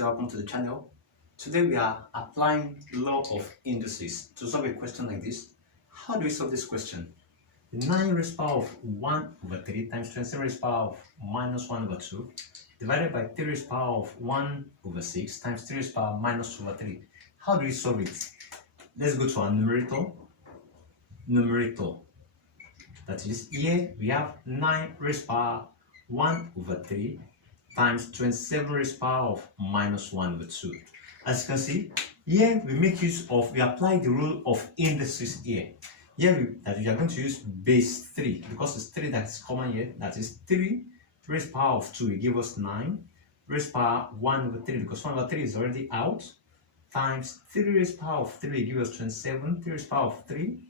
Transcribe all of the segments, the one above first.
Welcome to the channel. Today we are applying law of indices to solve a question like this. How do we solve this question? 9 raised power of 1 over 3 times 27 raised power of minus 1 over 2 divided by 3 raised power of 1 over 6 times 3 raised power minus 2 over 3. How do we solve it? Let's go to our numerator. That is, here we have 9 raised power 1 over 3 times 27 raised power of minus 1 over 2. As you can see, here we apply the rule of indices here. Here we are going to use base 3 because it's 3 that is common here. That is 3 raised power of 2 will give us 9 raised power 1 over 3 because 1 over 3 is already out times 3 raised power of 3 will give us 27, 3 raised power of 3,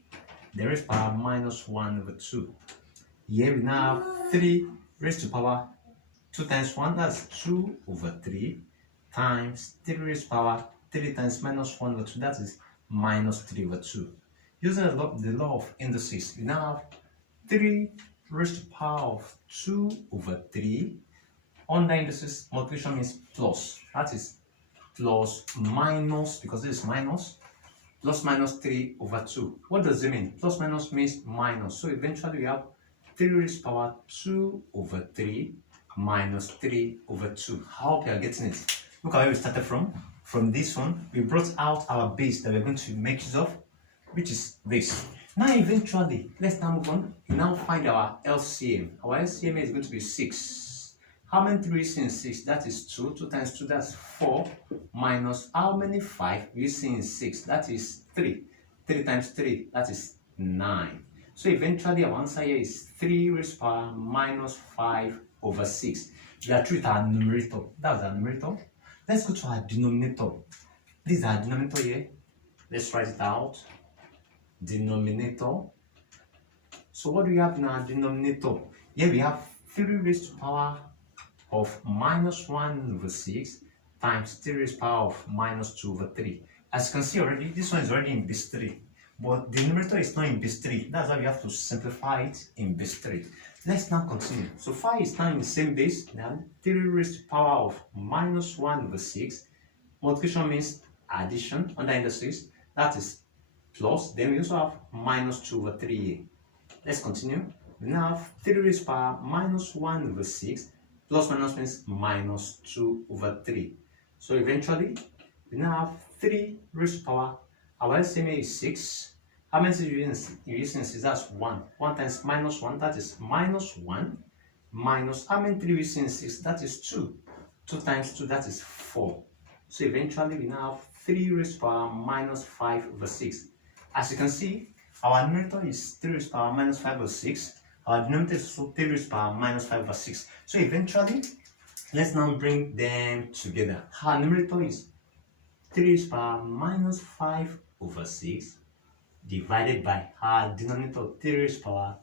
the raised power minus 1 over 2. Here we now have 3 raised to power 2 times 1, that's 2 over 3 times 3 raised power 3 times minus 1 over 2, that is minus 3 over 2. Using the law of indices, we now have 3 raised to power of 2 over 3. Under indices, multiplication means plus. That is plus minus, because this is minus, plus minus 3 over 2. What does it mean? Plus minus means minus. So eventually we have 3 raised to power 2 over 3 minus 3 over 2. I hope you are getting it. Look at where we started from. From this one, we brought out our base that we're going to make use of, which is this. Now eventually, let's now move on. We now find our LCM. Our LCM is going to be 6. How many 3 is in 6? That is 2. 2 times 2, that's 4. Minus how many 5 we see in 6? That is 3. 3 times 3, that is 9. So eventually our answer here is 3 raised to power minus 5 over 6. We are through with our numerator. That's our numerator. Let's go to our denominator. This is our denominator here. Let's write it out. Denominator. So what do we have in our denominator? Here we have 3 raised to power of minus 1 over 6 times 3 raised to power of minus 2 over 3. As you can see already, this one is already in base 3. But the numerator is not in base 3. That's why we have to simplify it in base 3. Let's now continue. So 5 is now in the same base. Now 3 raised to power of minus 1 over 6. Multiplication means addition under indices. That is plus. Then we also have minus 2 over 3 here. Let's continue. We now have 3 raised to power minus 1 over 6. Plus minus means minus 2 over 3. So eventually, we now have 3 raised to power. Our LCM is 6. How many you using 6? That's 1. 1 times minus 1, that is minus 1. Minus how many 3 you using 6? That is 2. 2 times 2, that is 4. So eventually we now have 3 raised to power minus 5 over 6. As you can see, our numerator is 3 raised to power minus 5 over 6. Our denominator is also 3 raised to power minus 5 over 6. So eventually, let's now bring them together. Our numerator is 3 raised to power minus 5 over 6 divided by our denominator 3 raised to power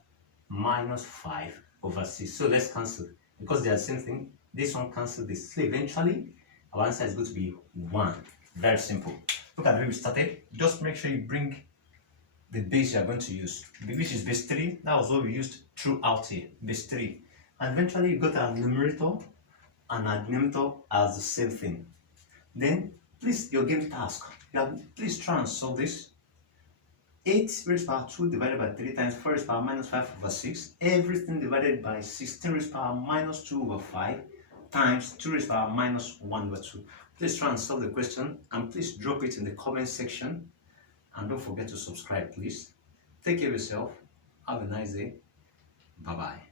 minus 5 over 6. So let's cancel because they are the same thing. This one cancel this. So eventually our answer is going to be 1. Very simple. Look at where we started. Just make sure you bring the base you are going to use, which is base 3. That was what we used throughout here, base 3. And eventually you got our numerator and our denominator as the same thing. Then please, your game task. Please try and solve this. 8 raised to power 2 divided by 3 times 4 raised to power minus 5 over 6. Everything divided by 16 raised to power minus 2 over 5 times 2 raised to power minus 1 over 2. Please try and solve the question and please drop it in the comment section. And don't forget to subscribe, please. Take care of yourself. Have a nice day. Bye-bye.